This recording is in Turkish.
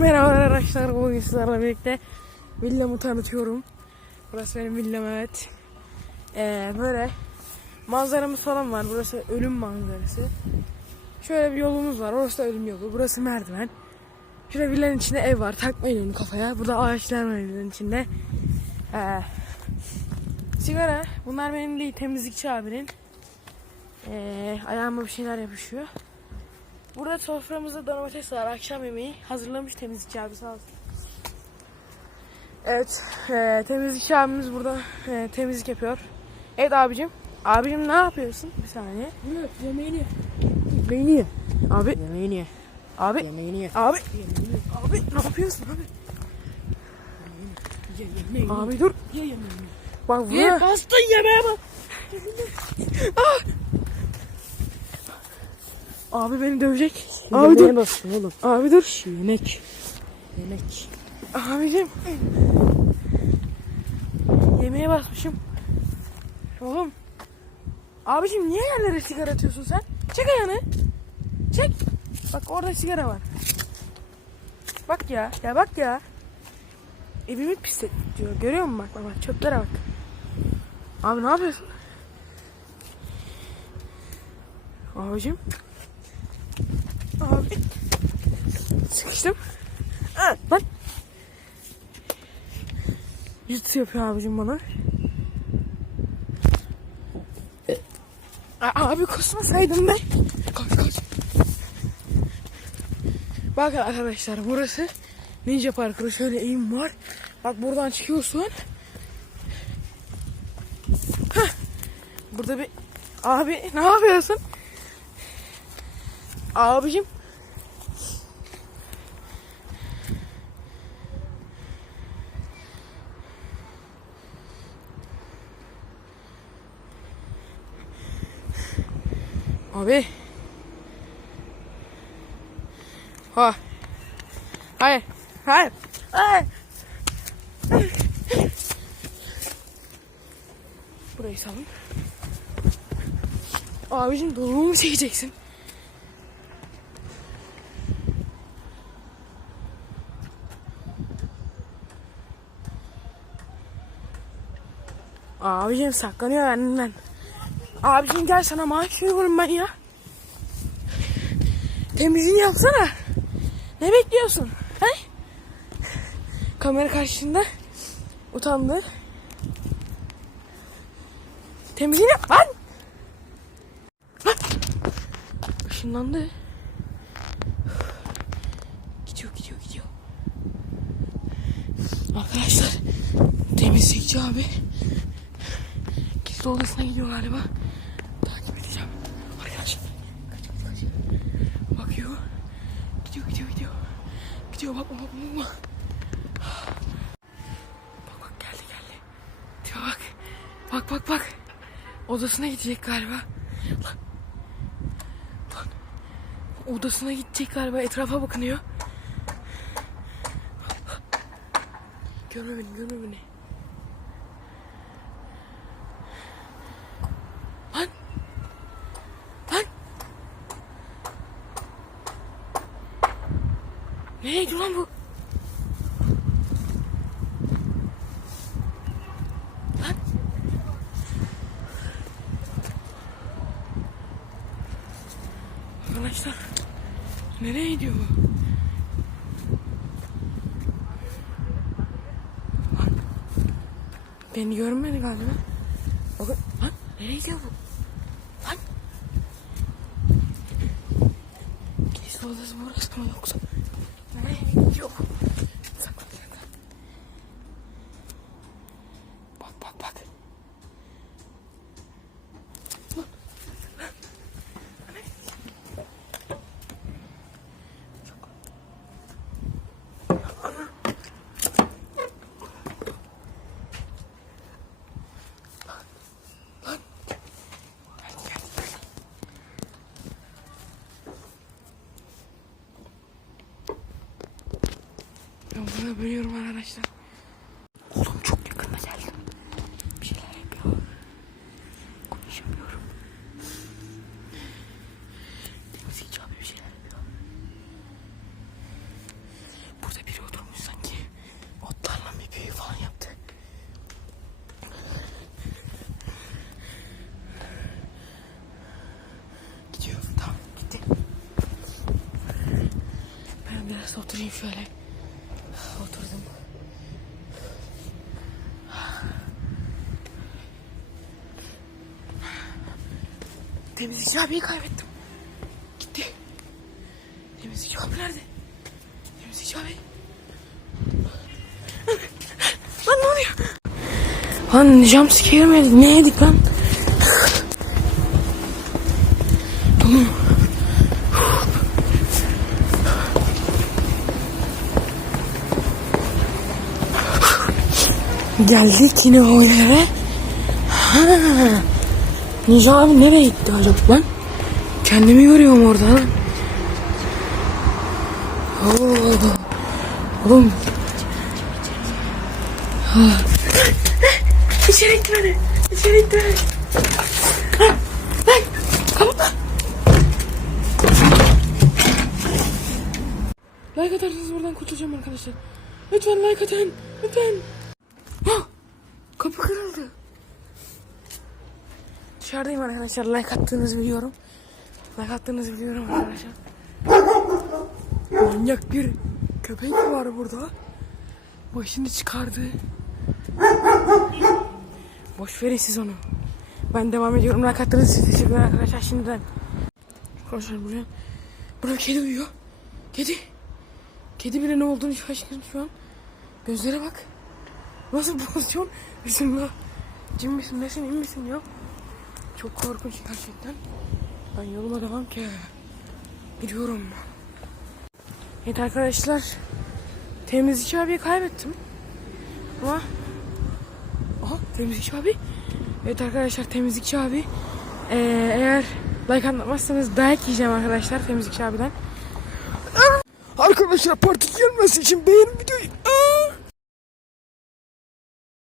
Merhaba arkadaşlar bugün sizlerle birlikte villamı tanıtıyorum. Burası benim villam evet. Ee, böyle manzaramız falan var. Burası ölüm manzarası. Şöyle bir yolumuz var. Orası da ölüm yolu. Burası merdiven. Şurada villanın içinde ev var. Takmayın onu kafaya. Burada ağaçlar var villanın içinde. Ee, sigara. Bunlar benim değil. Temizlikçi abinin. Ee, ayağıma bir şeyler yapışıyor. Burada soframızda domates var. Akşam yemeği hazırlamış temizlikçi abi sağ olsun. Evet. E, temizlikçi abimiz burada e, temizlik yapıyor. Evet abicim. Abicim ne yapıyorsun? Bir saniye. Evet, yemeğini. Yemeğini ye. Abi. Yemeğini ye. Abi. Yemeğini ye. Abi. Abi ne yapıyorsun abi? Ye yemeğini. Abi dur. Ye yemeğini. Bak Ye buraya. bastın yemeğe bak. Abi beni dövecek. Yemeğe Abi dur. bastın oğlum. Abi dur. Şu yemek. Yemek. Abicim. Yemeğe basmışım. Oğlum. Abicim niye yerlere sigara atıyorsun sen? Çek ayağını. Çek. Bak orada sigara var. Bak ya. Ya bak ya. Evimi pislet diyor. Görüyor musun bak bak bak çöplere bak. Abi ne yapıyorsun? Abicim. Abi. Sıkıştım. Ah, Lan. Yüz yapıyor abicim bana. A- Abi kusmasaydım ben. Kaç kaç. Bakın arkadaşlar burası Ninja Parkuru şöyle eğim var. Bak buradan çıkıyorsun. Heh. Burada bir abi ne yapıyorsun? Abicim Abi. Ha. Hayır. Hayır. Hayır. Burayı salın. Abicim dolumu mu çekeceksin? Abicim saklanıyor benden. Abicim gel sana maaş veriyorum ben ya. Temizliğini yapsana. Ne bekliyorsun? He? Kamera karşısında utandı. Temizliğini yap lan. Lan. Işınlandı. Gidiyor gidiyor gidiyor. Arkadaşlar temizlikçi abi gizli odasına gidiyor galiba. Takip edeceğim. Arkadaşlar. Kaç kaç kaç. Bakıyor. Gidiyor gidiyor gidiyor. Gidiyor bak bak bak bak. Bak bak geldi geldi. Diyor bak. Bak bak bak. Odasına gidecek galiba. Lan. Lan. Odasına gidecek galiba. Etrafa bakınıyor. Görme beni görme beni. Lan. Lan. Nereye gidiyor lan bu? Lan. Arkadaşlar. Nereye gidiyor bu? Lan. Beni görmedi galiba. Bakın. Lan. Nereye gidiyor bu? Lan. Gizli odası mı orası mı yoksa? Nereye bölüyorum arkadaşlar. Oğlum çok yakında geldim. Bir şeyler yapıyor. Konuşamıyorum. Temizlikçi abi bir şeyler yapıyor. Burada biri oturmuş sanki. Otlarla bir büyü falan yaptı. Gidiyor. Tamam gitti. Ben biraz oturayım şöyle. Oturdum. Temizlikçi abiyi kaybettim. Gitti. Temizlikçi abi nerede? Temizlikçi abi. Lan ne oluyor? Lan jumpscare mi yedik? Ne yedik lan? Geldik yine o yere. Ha. Abi nereye gitti acaba ben? Kendimi görüyorum orada. lan. Oo. Oğlum. Ha. İçeri gitti beni. İçeri gitti beni. Kapatma. Like atarsanız buradan kurtulacağım arkadaşlar. Lütfen like atın. Lütfen. Hah. Kapı kırıldı. Dışarıdayım arkadaşlar. Like attığınızı biliyorum. Like attığınızı biliyorum arkadaşlar. Manyak bir köpek var burada. Başını çıkardı. Boş verin siz onu. Ben devam ediyorum. Like attığınız için teşekkürler arkadaşlar şimdiden. Arkadaşlar buraya. Burada kedi uyuyor. Kedi. Kedi bile ne olduğunu şaşırdım şu an. Gözlere bak. Nasıl pozisyon? Bismillah. Cin misin nesin iyi misin ya? Çok korkunç gerçekten. Ben yoluma devam ki. Gidiyorum. Evet arkadaşlar. Temizlikçi abiyi kaybettim. Ama Aha temizlikçi abi. Evet arkadaşlar temizlikçi abi. Ee, eğer like atmazsanız dayak yiyeceğim arkadaşlar temizlikçi abiden. Arkadaşlar parti gelmesi için beğenin videoyu.